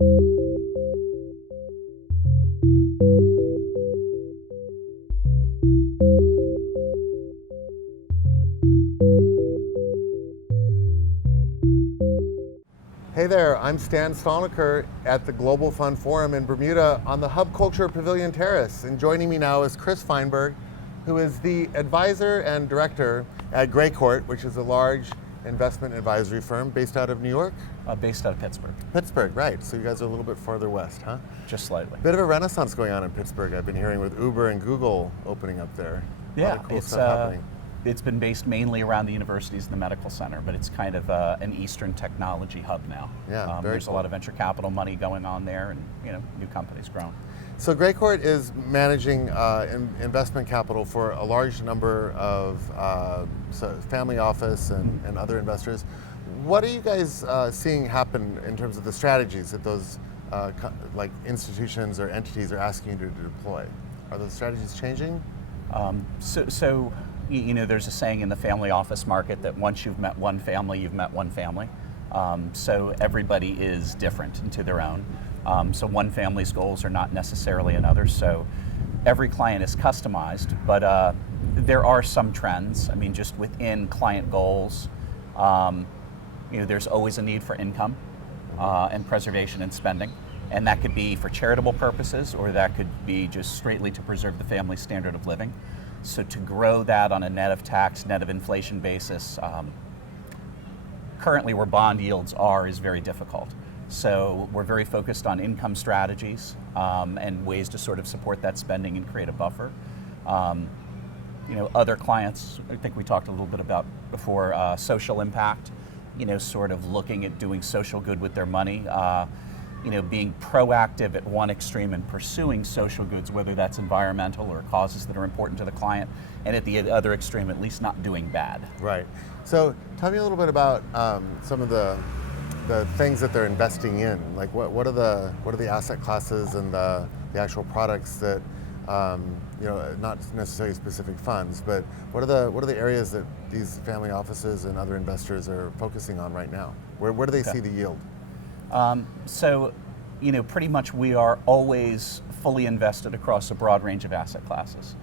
Hey there, I'm Stan Stolniker at the Global Fund Forum in Bermuda on the Hub Culture Pavilion Terrace. And joining me now is Chris Fineburg, who is the advisor and director at Greycourt, which is a large investment advisory firm based out of New York? Based out of Pittsburg. Pittsburg, right. So you guys are a little bit farther west, huh? Just slightly. Bit of a renaissance going on in Pittsburgh, I've been hearing, with Uber and Google opening up there. Yeah, cool stuff happening. It's been based mainly around the universities and the medical center, but it's kind of an Eastern technology hub now. Yeah, there's a lot of venture capital money going on there, and new companies growing. So Greycourt is managing investment capital for a large number of family office and other investors. What are you guys seeing happen in terms of the strategies that those like institutions or entities are asking you to deploy? Are those strategies changing? So there's a saying in the family office market that once you've met one family, you've met one family. So everybody is different into their own. So one family's goals are not necessarily another's. So every client is customized, but there are some trends. I mean, just within client goals, there's always a need for income and preservation and spending. And that could be for charitable purposes, or that could be just straightly to preserve the family standard of living. So to grow that on a net of tax, net of inflation basis, currently where bond yields are is very difficult. So we're very focused on income strategies and ways to sort of support that spending and create a buffer. Other clients, I think we talked a little bit about before, social impact, sort of looking at doing social good with their money. Being proactive at one extreme and pursuing social goods, whether that's environmental or causes that are important to the client, and at the other extreme, at least not doing bad. Right. So tell me a little bit about some of the things that they're investing in. Like what are the asset classes and the actual products that not necessarily specific funds, but what are the areas that these family offices and other investors are focusing on right now? Where do they see the yield? Pretty much we are always fully invested across a broad range of asset classes.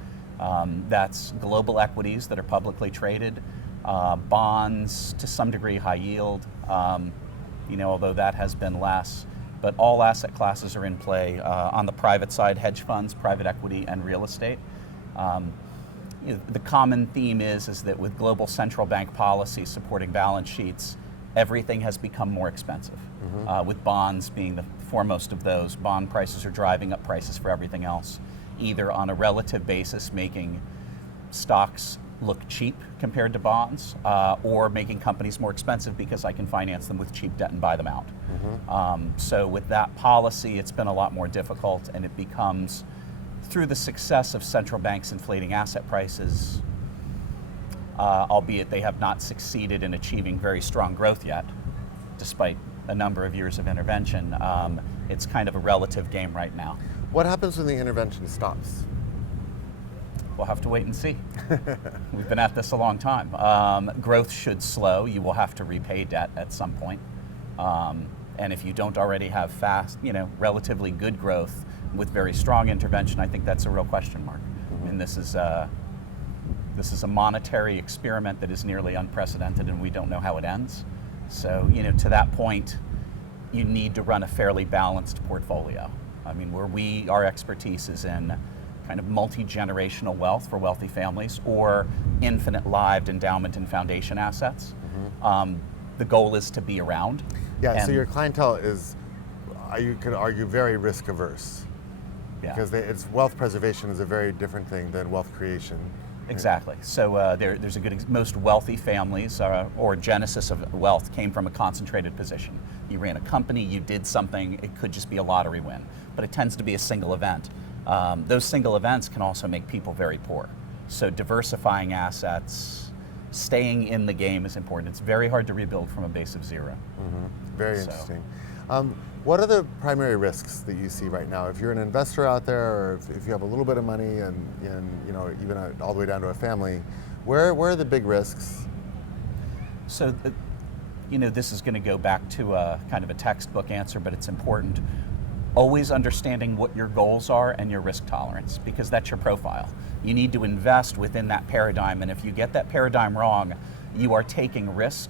That's global equities that are publicly traded, bonds, to some degree high yield, although that has been less. But all asset classes are in play. On the private side, hedge funds, private equity, and real estate. The common theme is that with global central bank policy supporting balance sheets, everything has become more expensive, with bonds being the foremost of those. Bond prices are driving up prices for everything else, either on a relative basis, making stocks look cheap compared to bonds, or making companies more expensive because I can finance them with cheap debt and buy them out. So with that policy, it's been a lot more difficult, and it becomes, through the success of central banks inflating asset prices, albeit they have not succeeded in achieving very strong growth yet, despite a number of years of intervention. It's kind of a relative game right now. What happens when the intervention stops? We'll have to wait and see. We've been at this a long time. Growth should slow. You will have to repay debt at some point. And if you don't already have fast, relatively good growth with very strong intervention, I think that's a real question mark. And this is a monetary experiment that is nearly unprecedented, and we don't know how it ends. So, to that point, you need to run a fairly balanced portfolio. I mean, our expertise is in kind of multi-generational wealth for wealthy families, or infinite-lived endowment and foundation assets. The goal is to be around. Yeah, so your clientele is, you could argue, very risk-averse. Yeah. Because wealth preservation is a very different thing than wealth creation. Exactly. So there's most wealthy families, or genesis of wealth, came from a concentrated position. You ran a company, you did something, it could just be a lottery win, but it tends to be a single event. Those single events can also make people very poor. So diversifying assets, staying in the game is important. It's very hard to rebuild from a base of zero. Very interesting. What are the primary risks that you see right now? If you're an investor out there, or if you have a little bit of money and even all the way down to a family, where are the big risks? So this is going to go back to a kind of a textbook answer, but it's important. Always understanding what your goals are and your risk tolerance, because that's your profile. You need to invest within that paradigm, and if you get that paradigm wrong, you are taking risk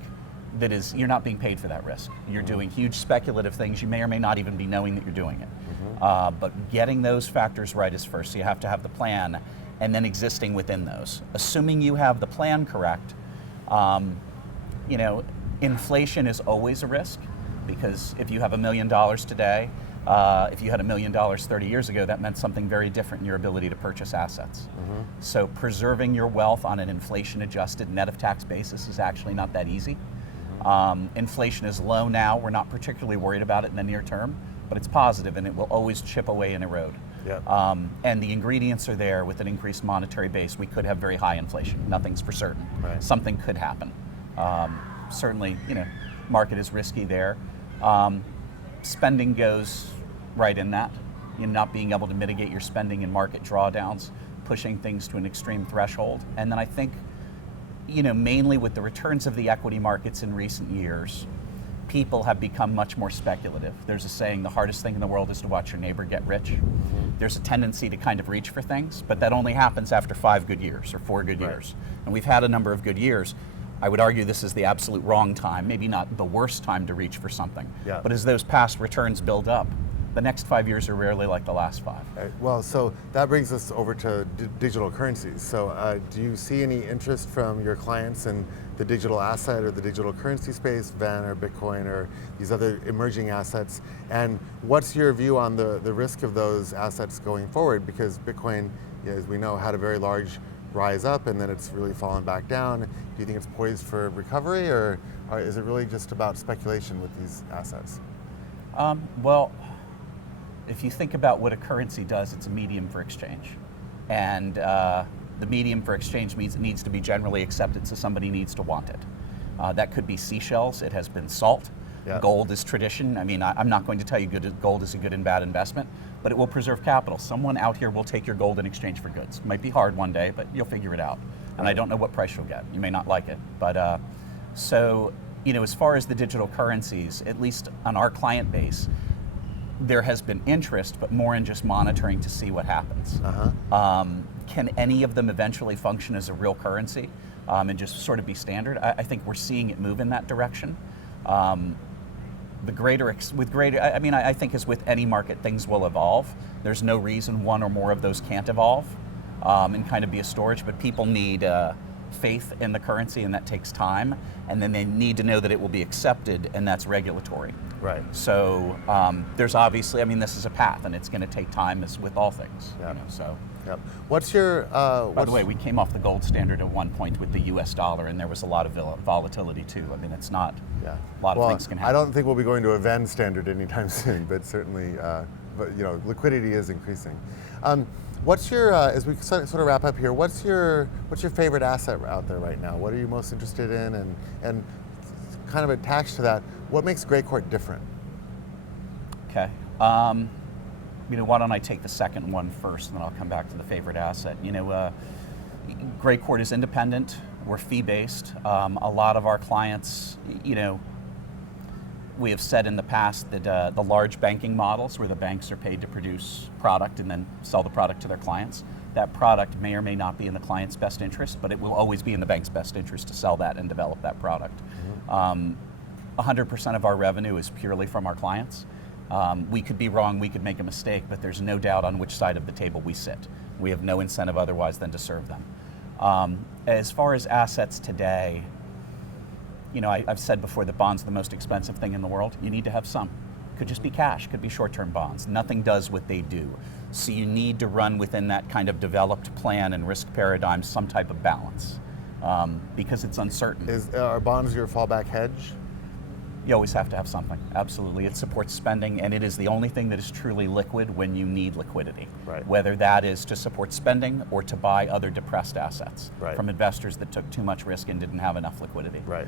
that is, you're not being paid for that risk. You're doing huge speculative things. You may or may not even be knowing that you're doing it. But getting those factors right is first. So you have to have the plan and then existing within those. Assuming you have the plan correct, inflation is always a risk, because if you have $1 million today, if you had $1 million 30 years ago, that meant something very different in your ability to purchase assets. So preserving your wealth on an inflation-adjusted net of tax basis is actually not that easy. Inflation is low now. We're not particularly worried about it in the near term, but it's positive and it will always chip away and erode. Yep. And the ingredients are there. With an increased monetary base, we could have very high inflation. Nothing's for certain. Right. Something could happen. Certainly, market is risky there. Spending goes right in that. Not being able to mitigate your spending in market drawdowns, pushing things to an extreme threshold. And then I think, mainly with the returns of the equity markets in recent years, people have become much more speculative. There's a saying, the hardest thing in the world is to watch your neighbor get rich. There's a tendency to kind of reach for things, but that only happens after 5 good years or 4 good years. And we've had a number of good years. I would argue this is the absolute wrong time, maybe not the worst time to reach for something. Yeah. But as those past returns build up, the next 5 years are rarely like the last 5. Well, so that brings us over to digital currencies. So do you see any interest from your clients in the digital asset or the digital currency space, VEN or Bitcoin or these other emerging assets? And what's your view on the risk of those assets going forward? Because Bitcoin, as we know, had a very large rise up and then it's really fallen back down. Do you think it's poised for recovery, or is it really just about speculation with these assets? Well, if you think about what a currency does, it's a medium for exchange. And the medium for exchange means it needs to be generally accepted, so somebody needs to want it. That could be seashells, it has been salt. Yeah. Gold is tradition. I mean, I'm not going to tell you gold is a good and bad investment, but it will preserve capital. Someone out here will take your gold in exchange for goods. It might be hard one day, but you'll figure it out. And I don't know what price you'll get. You may not like it. But so, as far as the digital currencies, at least on our client base, there has been interest, but more in just monitoring to see what happens. Can any of them eventually function as a real currency and just sort of be standard? I think we're seeing it move in that direction. I think as with any market, things will evolve. There's no reason one or more of those can't evolve and kind of be a storage, but people need faith in the currency, and that takes time. And then they need to know that it will be accepted, and that's regulatory. Right. So there's obviously, this is a path, and it's going to take time, as with all things. Yep. Yep. What's your? By the way, we came off the gold standard at one point with the U.S. dollar, and there was a lot of volatility too. It's not. Yeah. A lot of things can happen. I don't think we'll be going to a VEN standard anytime soon, but certainly, liquidity is increasing. What's your? As we sort of wrap up here, what's your favorite asset out there right now? What are you most interested in, and kind of attached to that, what makes Greycourt different? Okay. Why don't I take the second one first, and then I'll come back to the favorite asset. Greycourt is independent. We're fee-based. A lot of our clients, we have said in the past that the large banking models where the banks are paid to produce product and then sell the product to their clients, that product may or may not be in the client's best interest, but it will always be in the bank's best interest to sell that and develop that product. 100% of our revenue is purely from our clients. We could be wrong, we could make a mistake, but there's no doubt on which side of the table we sit. We have no incentive otherwise than to serve them. As far as assets today, I've said before that bonds are the most expensive thing in the world. You need to have some. Could just be cash, could be short-term bonds. Nothing does what they do. So you need to run within that kind of developed plan and risk paradigm some type of balance because it's uncertain. Are bonds your fallback hedge? You always have to have something, absolutely. It supports spending, and it is the only thing that is truly liquid when you need liquidity. Right. Whether that is to support spending or to buy other depressed assets from investors that took too much risk and didn't have enough liquidity. Right.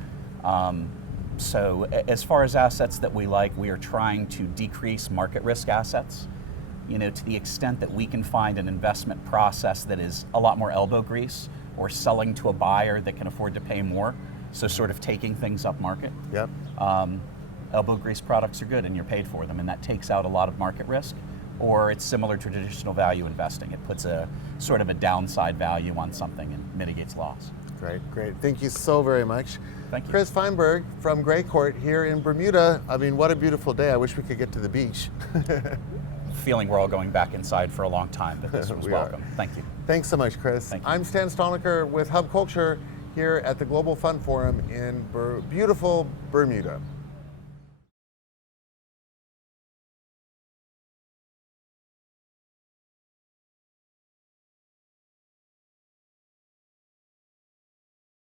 So as far as assets that we like, we are trying to decrease market risk assets, to the extent that we can find an investment process that is a lot more elbow grease or selling to a buyer that can afford to pay more. So sort of taking things up market. Yep. Elbow grease products are good and you're paid for them, and that takes out a lot of market risk. Or it's similar to traditional value investing. It puts a sort of a downside value on something and mitigates loss. Great, great. Thank you so very much. Thank you. Chris Fineburg from Greycourt here in Bermuda. I mean, what a beautiful day. I wish we could get to the beach. Feeling we're all going back inside for a long time, but this was We are. welcome. Thank you. Thanks so much, Chris. Thank you. I'm Stan Stolniker with Hub Culture here at the Global Fund Forum in beautiful Bermuda.